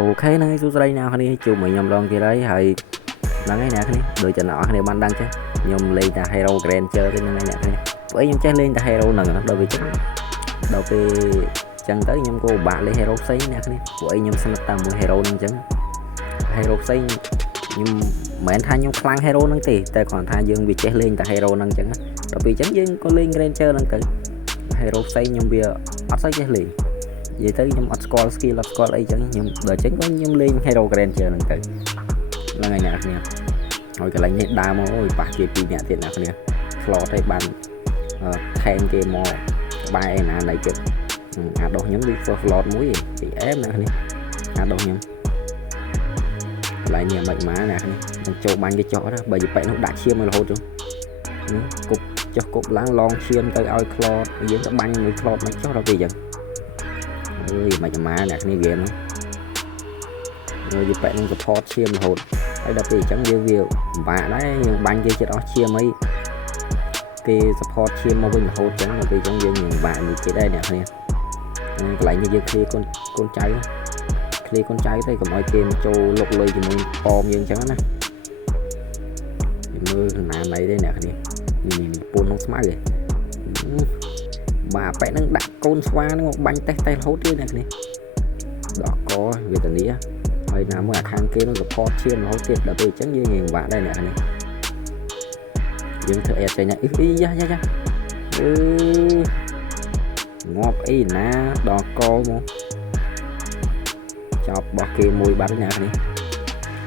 Ok ហ្នឹងហើយសួស្តីអ្នកគ្នាជួបមួយខ្ញុំម្ដងទៀតហើយហ្នឹងហើយអ្នកគ្នាដូចតែអ្នកគ្នាបានដឹងចឹងខ្ញុំលេងតែ Hero Granger ទេហ្នឹងហើយអ្នកគ្នាព្រោះខ្ញុំចេះលេងតែ Hero ហ្នឹងដល់ពេលចឹងដល់ពេលចឹងទៅខ្ញុំក៏ពិបាកលេង Hero ផ្សេងអ្នកគ្នាព្រោះខ្ញុំស្និទ្ធតាមមួយ Hero ហ្នឹងចឹង Hero ផ្សេងខ្ញុំមិនមែនថាខ្ញុំខ្លាំង Hero ហ្នឹងទេតែគ្រាន់ថាយើងវាចេះលេងតែ Hero ហ្នឹងចឹងដល់ពេលចឹងយើងក៏លេង Granger ហ្នឹងទៅ Hero ផ្សេងខ្ញុំវាអត់សូវចេះលេងនិយាយទៅខ្ញុំអត់ស្គាល់ skill អត់ស្គាល់អីចឹងខ្ញុំដល់ចឹងក៏ខ្ញុំលេង Hero Granger ហ្នឹងទៅហ្នឹងហើយអ្នកគ្នាហើយកន្លែងនេះដើរមកអូយប៉ះគេ2នាក់ទៀតអ្នកគ្នា slot ឲ្យបានថែមគេមកក្បែរឯណាណៃទៀតអាដោះខ្ញុំវា slot មួយពីអែមអ្នកគ្នាអាដោះខ្ញុំកន្លែងនេះមិនម៉ាអ្នកគ្នានឹងចូលបាញ់គេចោះណាបើយប៉ែនោះដាក់ឈាមឲ្យរហូតទៅគប់ចុះគប់ឡើងឡងឈាមទៅឲ្យ slot យើងទៅបាញ់មួយ slot មិនចោះដល់ពេលចឹងអើយមិនម៉ាអ្នកគ្នាហ្គេមហ្នឹងយប៉ែនឹង support ឈាមរហូតហើយដល់ពេលអញ្ចឹងយើងវាពិបាកដែរយើងបាញ់គេចិត្តអស់ឈាមអីគេ support ឈាមមកវិញរហូតអញ្ចឹងដល់ពេលអញ្ចឹងយើងពិបាកមួយទៀតដែរអ្នកគ្នាកន្លែងនេះយើងឃ្លៀកូនចៅឃ្លៀកូនចៅទៅកុំឲ្យគេមកចូលលុកលុយជាមួយប៉មយើងអញ្ចឹងណាមើលណាណៃទេអ្នកគ្នានេះពូនក្នុងស្មៅឯងបាទប៉ែនឹងដាក់កូនស្វានឹងមកបាញ់តេះរហូតទៀតអ្នកគ្នាដកកវេទនាហើយណាមួយអាខាងគេនឹង support ឈាមរហូតទៀតដល់ពេលអញ្ចឹងយើងពិបាកដែរអ្នកនេះយើងធ្វើអេតចេញណាអ៊ីយ៉ាយ៉ាងាប់អីណាដល់កមកចប់បោះគេមួយបាត់អ្នកនេះ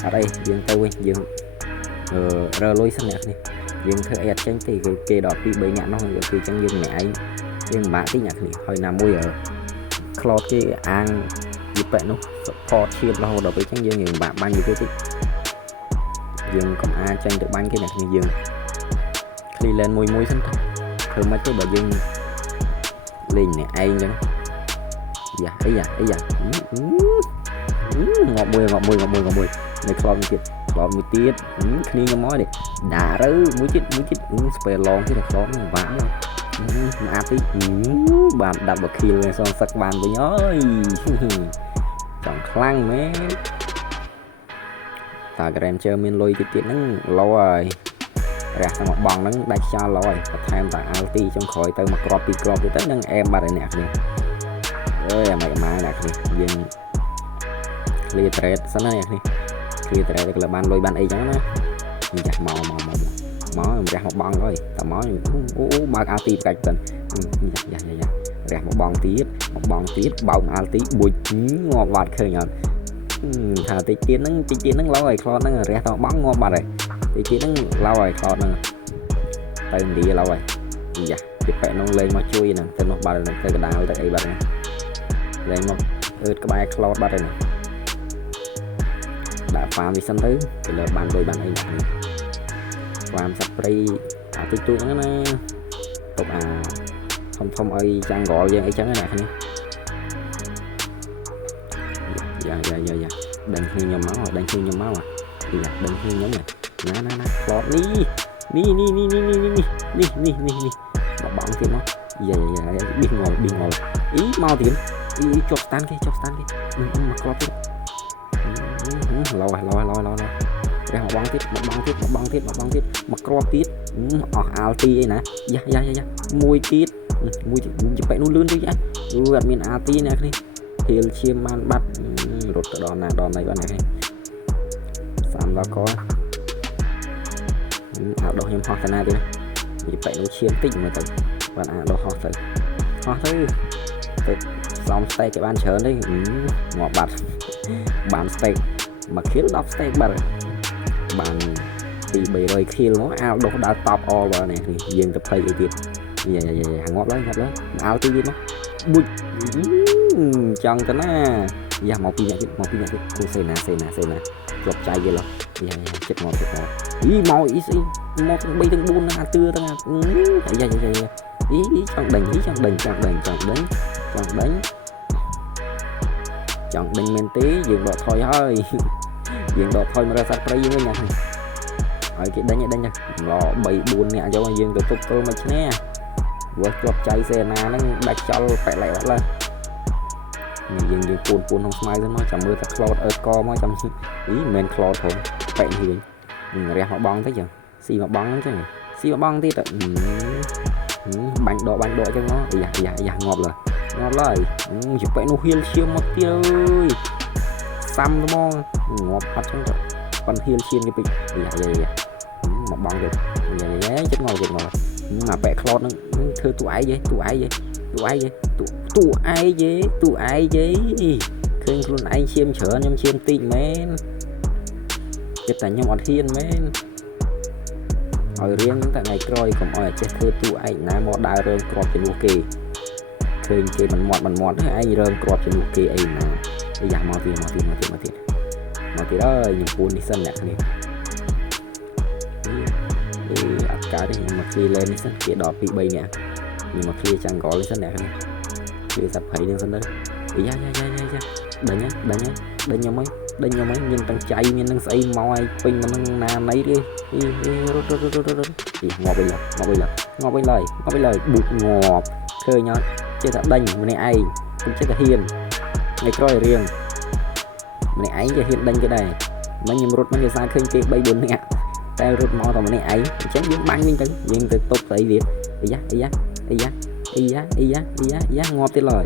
អត់អីយើងទៅវិញយើងរើលុយសិនអ្នកនេះយើងធ្វើអេតចេញទីគេដល់2 3នាក់នោះគឺអញ្ចឹងយើងម្នាក់ឯងយើងពិបាកតិចអ្នកនេះហើយណាមួយCloud គេអាងយប៉ែនោះ support ឈាមរហូតដល់ពេលអញ្ចឹងយើងពិបាកបាញ់វាគេតិចយើងកុំអាចចេញទៅបាញ់គេអ្នកគ្នាយើង clean មួយសិនទៅធ្វើមិនទៅបើយើងលេងអ្នកឯងអញ្ចឹងយ៉ាអីយ៉ាងាប់មួយនៅ Cloud មួយទៀត Cloud មួយទៀតគ្នាខ្ញុំមកនេះដាក់ទៅមួយទៀត spell long ទៀត Cloud ហ្នឹងពិបាកមកអាទីបាន double kill សងសឹកបានវិញអើយចង់ខ្លាំងមែនតា Granger មានលុយទៀតហ្នឹងឡូហើយរះតែមកបងហ្នឹងដាច់ខ្យល់ឡូហើយបន្ថែមតា ulti ចុងក្រោយទៅមកគ្រាប់2គ្រាប់ទៀតទៅនឹងអែមបាត់ហើយអ្នកគ្នាអើយអាម៉េចអ្នកគ្នាយើង clear trade សិនណាអ្នកគ្នា clear trade ទៅលើបានលុយបានអីចឹងណាចាស់មករះមកបងហើយតើមកអូបើក ulti កាច់ទៅយ៉ារះមកបងទៀតបោក ulti បុយងាប់បាត់ឃើញអត់ថាតិចទៀតហ្នឹងឡូវឲ្យ Cloud ហ្នឹងរះតបងងាប់បាត់ហើយតិចទៀតហ្នឹងឡូវឲ្យ Cloud ហ្នឹងទៅឥណ្ឌាឡូវហើយយ៉ាពីប៉ែនោះលេងមកជួយហ្នឹងទៅនោះបាត់ទៅកដាលទៅអីបាត់ហ្នឹងលេងមកអឺតក្បែរ Cloud បាត់ហើយហ្នឹងដាក់ farm នេះសិនទៅគេលើបានលុយបានអីហ្នឹង farm សត្វព្រៃអាតិចតួចហ្នឹងណាទុកអាធំអីចាំងរលយើងអីចឹងណាអ្នកនេះយ៉ាដឹងគ្នាខ្ញុំមកយ៉ាដឹងគ្នាខ្ញុំណាCloud នេះបងទៀតមកយ៉ាប៊ីងល់អីមកទៀតអីជាប់ស្តានគេមក Cloud ទៀតឡោរះមកបងទៀតមកគ្រាប់ទៀតអស់ ulti អីណាយ៉ាមួយទៀតជប៉ែនោះលឿនទៅយ៉ាអត់មាន ulti ណាគ្នាហៀលឈាមបានបាត់រត់ទៅដល់ណាដល់ណៃបាត់ណា30ដល់កអាដោះខ្ញុំហោះទៅណាទៀតជប៉ែនោះឈាមតិចមើលទៅបានអាដោះហោះទៅសំ stake គេបានច្រើនទេងាប់បាត់បាន stake មួយ kill 10 stake បាត់បានពី300 kill មកអាដោះដល់ top all បាទនេះយើងទៅ play អីទៀតយ៉ាងាប់ឡើងអាល់ទីទៀតមកបុចចង់ទៅណាយ៉ាមក2នាក់ទៀតគូសេណាជាប់ចៃគេឡោះយ៉ាចិត្តមកអីមកអីស្អីមកទាំង3ទាំង4ហ្នឹងអាទឿទាំងអាយ៉ាអីចង់ដេញមែនទេយើងដកថយហើយយើងដកថយមករកសត្វព្រៃយើងវិញណាហើយគេដេញឡ3 4នាក់យកយើងទៅទប់ទល់មកឈ្នះវាជាប់ចៃសេណាហ្នឹងដាច់ចោលប៉ែកឡៃអត់ឡើយ យើងពូនក្នុងស្មៅទៅមកចាំមើលថាក្លូតអើតកមកចាំអីមិនមែនក្លូតផងបែកនេះវិញរះមកបងទៅចឹងស៊ីមកបងហ្នឹងចឹងស៊ីមកបងទៀតបាញ់ដកចឹងមកយ៉ាងាប់ឡើយជិះបែកនោះហ៊ានឈាមមកទៀតអើយសាំទៅមកងាប់អត់ចឹងទៅប៉ុនហ៊ានឈាមគេពេកយ៉ាមកបងទៅយ៉ាចិត្តងល់មកបែកក្លូតហ្នឹងធ្វើទូឯងយេទូឯងយេឃើញខ្លួនឯងឈាមច្រើនខ្ញុំឈាមតិចមែនចិត្តតែខ្ញុំអត់ហ៊ានមែនឲ្យរៀងតែថ្ងៃក្រោយកុំឲ្យចេះធ្វើទូឯងណាមកដើររើគ្រាប់ជំនួសគេឃើញគេមិនមាត់ឯងរើគ្រាប់ជំនួសគេអីណាយ៉ាមកទៀតអើយខ្ញុំពូននេះសិនអ្នកគ្នាអត់កើតទេខ្ញុំមកឃ្លីលេននេះសិនគេដល់ 2-3 នាក់ខ្ញុំមកឃ្លីចាំងកលនេះសិនអ្នកគ្នាឃ្លីសັບភ័យនឹងសិនទៅយ៉ាដេញខ្ញុំមានទាំងចៃមាននឹងស្អីមកឲ្យពេញមិននឹងណាណៃទេរត់ងាប់វិញឡើយប៊ូតងាប់ឃើញអត់ចេះតែដេញម្នាក់ឯងខ្ញុំចេះតែហ៊ានថ្ងៃក្រោយរៀងម្នាក់ឯងចេះហ៊ានដេញគេដែរមិនខ្ញុំរត់មិនគេសារឃើញគេ 3-4 នាក់តែរត់មកតែម្នាក់ឯងអញ្ចឹងយើងបាញ់វិញទៅយើងទៅតុបស្អីទៀតយ៉ាងាប់ទៀតឡើយ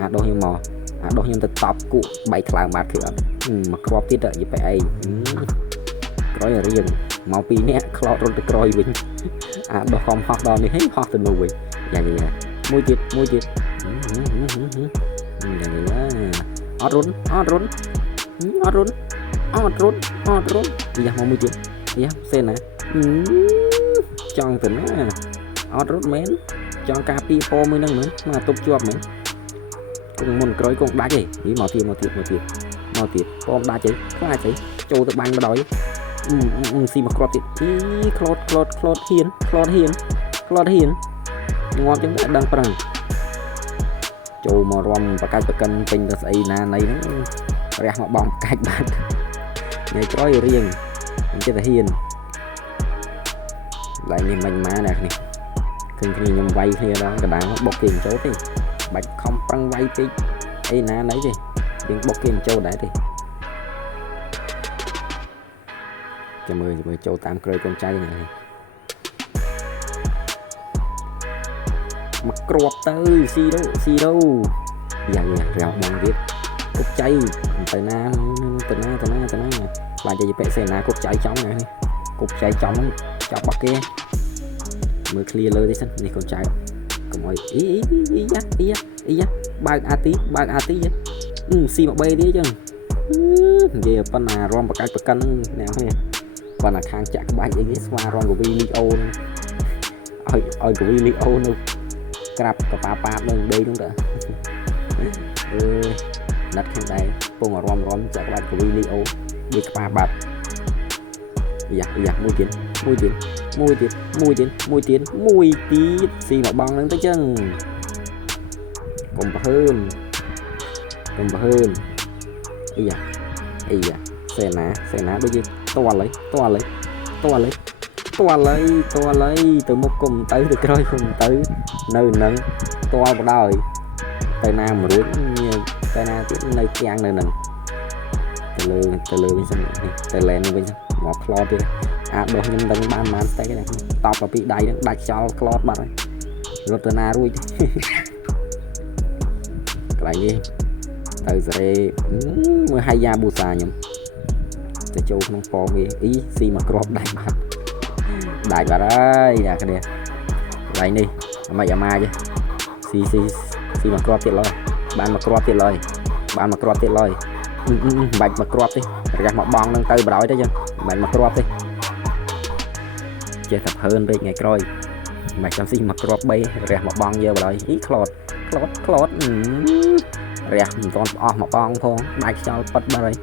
អាដោះខ្ញុំមកអាដោះខ្ញុំទៅតប់គក់បែកខ្លាំងបាត់គឺអត់មកគ្រាប់ទៀតយីបែឯងក្រោយរៀងមក2នាក់ខ្លោតរត់ទៅក្រោយវិញអាដោះខំហោះដល់នេះហេហោះទៅនោះវិញយ៉ាមួយទៀតអត់រុនយ៉ាមកមួយទៀតយ៉ាសេណាចង់ទៅណាអត់រុនមែនចង់ការពីពោមួយហ្នឹងមែនមកតុបជាប់មែនគង់មុនក្រោយគង់ដាច់ឯងមកទៀតពោមដាច់ឯងខ្លាចឯងចូលទៅបាញ់ម្ដងស៊ីមកគ្រាប់ទៀតក្លូតហ៊ានងាប់ចឹងតែដឹងប្រឹងចូលមករំបកាច់ប្រកិនពេញទៅស្អីណាណៃហ្នឹងរះមកបងកាច់បាត់ថ្ងៃក្រោយរៀងខ្ញុំចិត្តតែហ៊ានឡើងនេះមិនម៉ាណានេះឃើញគ្នាខ្ញុំវាយគ្នាដល់កណ្ដាលបុកគេចូលទេបាច់ខំប្រឹងវាយពេកអីណាណីទេយើងបុកគេចូលដែរទេចាំមើលចូលតាមក្រោយកូនចៅហ្នឹងមកគ្រាប់ទៅស៊ីរោយ៉ាងរោបងទៀតគុកចៃទៅណាខ្លាចតែពេសេណាគុកចៃចំណានេះគុកចៃចំចាប់បោះគេមើល clear លើទេសិននេះកូនចៅកុំឲ្យយ៉ាបើកអាទីស៊ីមក3ទៀតចឹងនិយាយប៉ុណ្ណារំបកាច់ប្រកិនអ្នកនេះប៉ុន្តែខាងចាក់ក្បាច់អីនេះស្វារំកវីលីអូនឲ្យកវីលីអូននៅក្រាប់កប៉ាប៉ាបនៅដេកហ្នឹងតើណាត់ខាងដែរពងរំចាក់ក្បាច់កវីលីអូដូចក្បាលបាត់យ៉ាមួយទៀតស៊ីមកបងហ្នឹងទៅចឹងកុំប្រហើនអីយ៉ាសេណាដូចជាតល់ហើយទៅមុខគុំទៅក្រោយគុំទៅនៅនឹងតល់បដ ទៅណាមួយរួចទៅណាទៀតនៅទាំងនៅនឹងទៅលើវិញសិនទៅឡែនវិញមកក្លោតទៀតអាដោះខ្ញុំដឹងបានស្ទេកហ្នឹងតបពីដៃហ្នឹងដាច់ចោលក្លោតបាត់ហើយរត់ទៅណារួចកន្លែងនេះទៅសេរីមើលហាយ៉ាប៊ូសាខ្ញុំទៅចូលក្នុងពងវាស៊ីមកគ្រាប់ដាច់បាត់ហើយអ្នកគ្នាកន្លែងនេះមិនអាម៉ាទេស៊ីមកគ្រាប់ទៀតឡើយបានមកគ្រាប់ទៀតឡើយបាច់មកគ្រាប់ទេរះមកបងនឹងទៅបរោយទៅចឹងមិនមកគ្រាប់ទេចេះតែហើនពេកថ្ងៃក្រោយមិនចាំស៊ីមកគ្រាប់3រះមកបងយកបរោយក្លោតរះមិនទាន់អស់មកបងផងដាច់ខ្យល់ប៉ិតបាត់ហើយ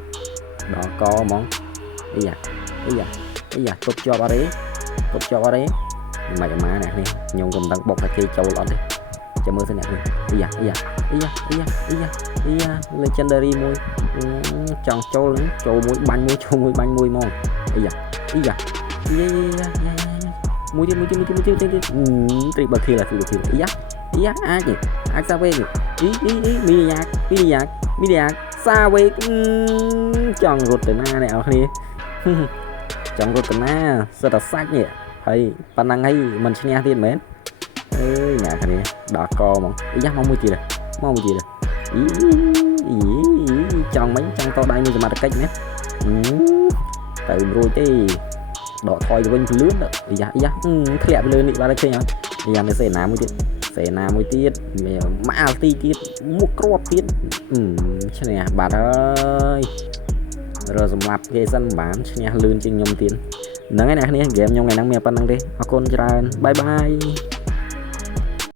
ដល់កហ្មងអីយ៉ាទុកជាប់អរេមិនអាម៉ាអ្នកនេះខ្ញុំកំដៅបុកតែគេចូលអត់ទេចាំមើលសិនអ្នកនេះអីយ៉ា legendary មួយចង់ចូលមួយបាញ់មួយហ្មងអីយ៉ាមួយទៀត triple kill អីយ៉ា Iyaអាចសាវេមីឌីយ៉ាសាវេចង់រត់ទៅណាអ្នកនរគ្នាចង់រត់ទៅណាសិតតែសាច់នេះហើយប៉ណ្ណឹងហើយមិនឈ្នះទៀតមែនអើយអ្នកគ្នាដល់កហ្មងយ៉ាមកមួយទៀតចង់មិនចង់តដៃមានសមត្ថកិច្ចណាទៅរួចទេដកថយទៅវិញលឿនយ៉ាធ្លាក់លឿននេះបាទឃើញអត់យ៉ានៅសេនាមួយទៀតមកអាល់ទីទៀតមុខគ្រាប់ទៀតឈ្នះបាត់ហើយរកសម្លាប់គេសិនបានឈ្នះលឿនជាងខ្ញុំទៀតហ្នឹងហើយអ្នកគ្នាហ្គេមខ្ញុំថ្ងៃហ្នឹងមានប៉ុណ្្នឹងទេអរគុណច្រើនបាយ